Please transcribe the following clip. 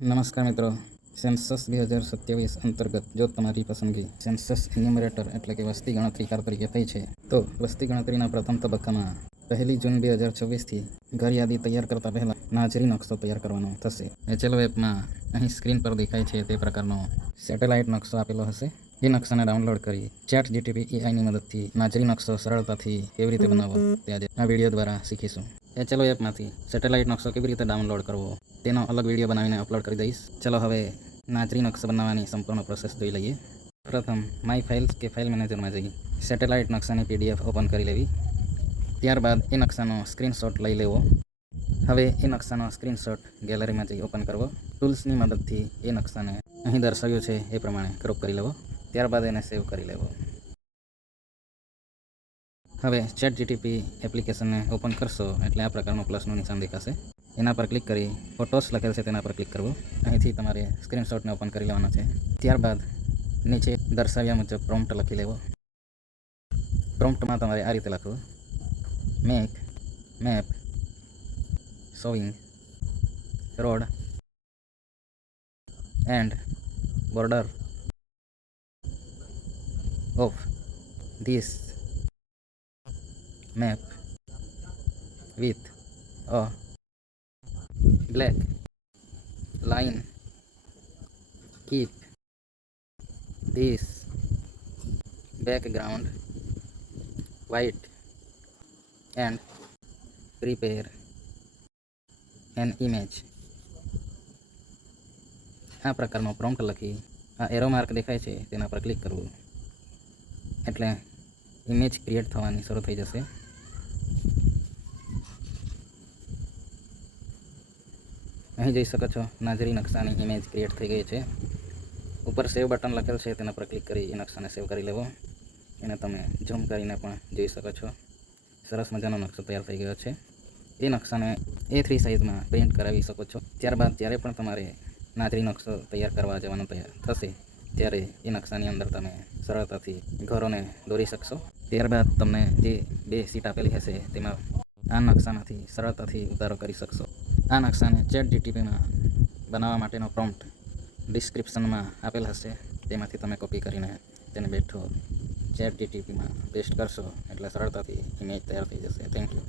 નમસ્કાર મિત્રો. સેન્સસ 2027 અંતર્ગત જો તમારી પસંદગી સેન્સસ એન્યુમરેટર એટલે કે વસ્તી ગણતરીકાર તરીકે થઈ છે, તો વસ્તી ગણતરીના પ્રથમ તબક્કામાં 1 જૂન 2026થી ઘર યાદી તૈયાર કરતા પહેલા નાજરી નકશો તૈયાર કરવાનો થશે. HLO એપમાં અહીં સ્ક્રીન પર દેખાય છે તે પ્રકારનો સેટેલાઇટ નકશો આપેલો હશે. એ નકશાને ડાઉનલોડ કરી ChatGPT AIની મદદથી નાજરી નકશો સરળતાથી કેવી રીતે બનાવવો તે આજે આ વિડીયો દ્વારા શીખીશું. HLO એપમાંથી સેટેલાઇટ નકશો કેવી રીતે ડાઉનલોડ કરવો તેનો અલગ વિડીયો બનાવીને અપલોડ કરી દઈશ. ચલો હવે નાજરી નકશો બનાવવાની સંપૂર્ણ પ્રોસેસ જોઈ લઈએ. પ્રથમ માય ફાઇલ્સ કે ફાઇલ મેનેજરમાં જઈ સેટેલાઇટ નકશાની PDF ઓપન કરી લેવી. ત્યારબાદ એ નકશાનો સ્ક્રીનશોટ લઈ લેવો. હવે એ નકશાનો સ્ક્રીનશોટ ગેલેરીમાં જઈ ઓપન કરવો. ટૂલ્સની મદદથી એ નકશાને અહીં દર્શાવ્યું છે એ પ્રમાણે ક્રોપ કરી લેવો. ત્યારબાદ એને સેવ કરી લેવો. હવે ChatGPT એપ્લિકેશનને ઓપન કરશો એટલે આ પ્રકારનું પ્લસનું નિશાન દેખાશે. એના પર ક્લિક કરી ફોટોસ લખેલ છે તેના પર ક્લિક કરવું. અહીંથી તમારે સ્ક્રીનશોટને ઓપન કરી લેવાનો છે. ત્યારબાદ નીચે દર્શાવ્યા મુજબ પ્રોમ્પ્ટ લખી લેવો. પ્રોમ્પ્ટમાં તમારે આ રીતે લખવું: make map showing road and border of this map with a black line. Keep this background white and prepare an image. આ પ્રકારનો પ્રોમ્પ્ટ લખી આ એરો માર્ક દેખાય છે તેના પર ક્લિક કરવું એટલે ઇમેજ ક્રિએટ થવાની શરૂ થઈ જશે. અહીં જોઈ શકો છો નાજરી નકશાની ઇમેજ ક્રિએટ થઈ ગઈ છે. ઉપર સેવ બટન લખેલ છે તેના પર ક્લિક કરી એ નકશાને સેવ કરી લેવો. એને તમે ઝૂમ કરીને પણ જોઈ શકો છો. સરસ મજાનો નકશો તૈયાર થઈ ગયો છે. એ નકશાને A3 સાઇઝમાં પ્રિન્ટ કરાવી શકો છો. ત્યારબાદ જ્યારે પણ તમારે નાજરી નકશો તૈયાર કરવા જવાનું તૈયાર થશે ત્યારે એ નકશાની અંદર તમે સરળતાથી ઘરોને દોરી શકશો. ત્યારબાદ તમને જે 2 સીટ આપેલી હશે તેમાં આ નકશામાંથી સરળતાથી ઉતારો કરી શકશો. આ નકશાને ChatGPTમાં બનાવવા માટેનો પ્રોમ્પ્ટ ડિસ્ક્રિપ્શનમાં આપેલ હશે. તેમાંથી તમે કોપી કરીને તેને બેઠો ChatGPTમાં પેસ્ટ કરશો એટલે સરળતાથી ઇમેજ તૈયાર થઈ જશે. Thank you.